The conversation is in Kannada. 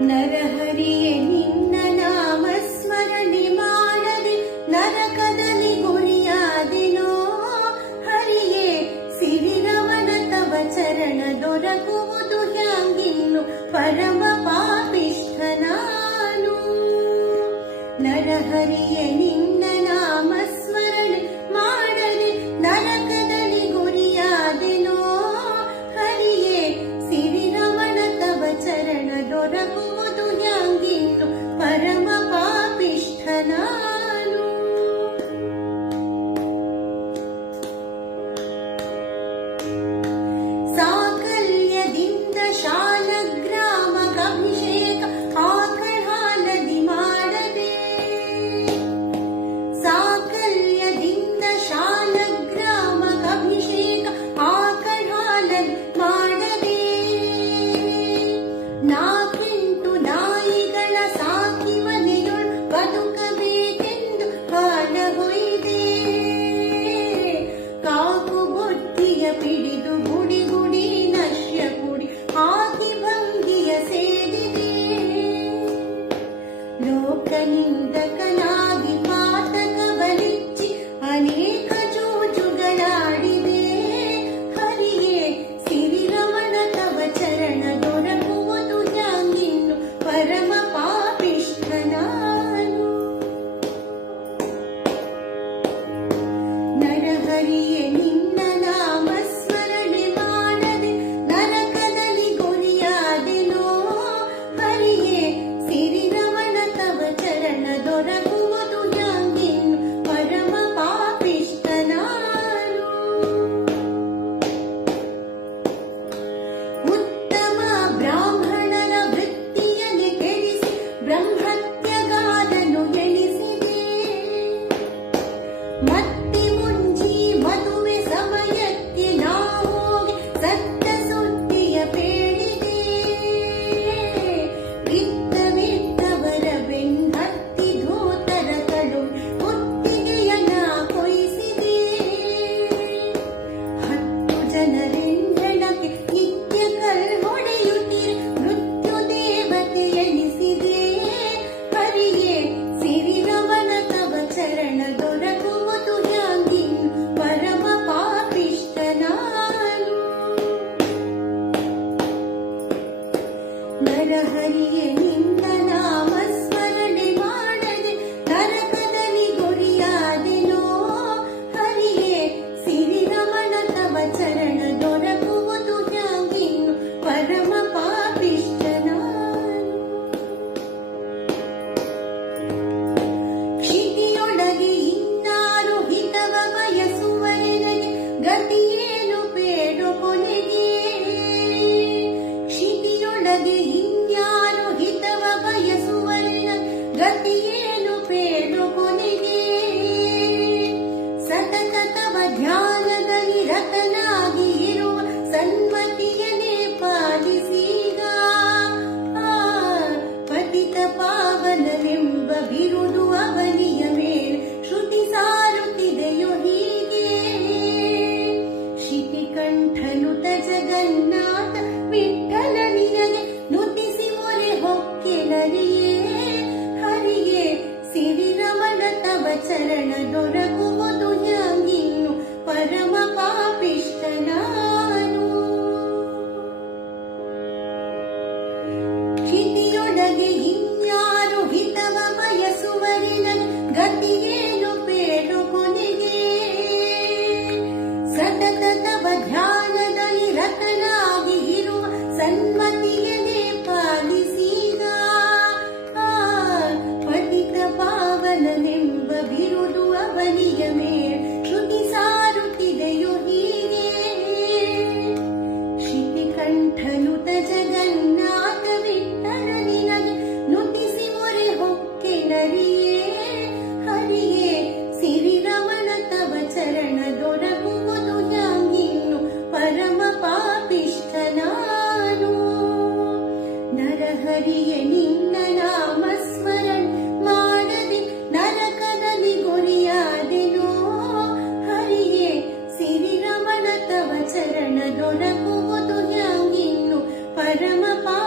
नरहरेणीन नामस्मरणिमा हरिये ಹರಿಯೇ ನಿಂದನ 嗯 ನರಹರಿಯ ನಿನ್ನ ನಾಮ ಸ್ಮರಣ ಮಾಡದೆ ನರಕದಲ್ಲಿ ಗುರಿಯಾದೆನೋ? ಹರಿಯೇ, ಸಿರಿರಮಣ ತವ ಚರಣ ದೊರಕುವುದು ಹ್ಯಾಂಗಿನ್ನು ಪರಮ ಪಾ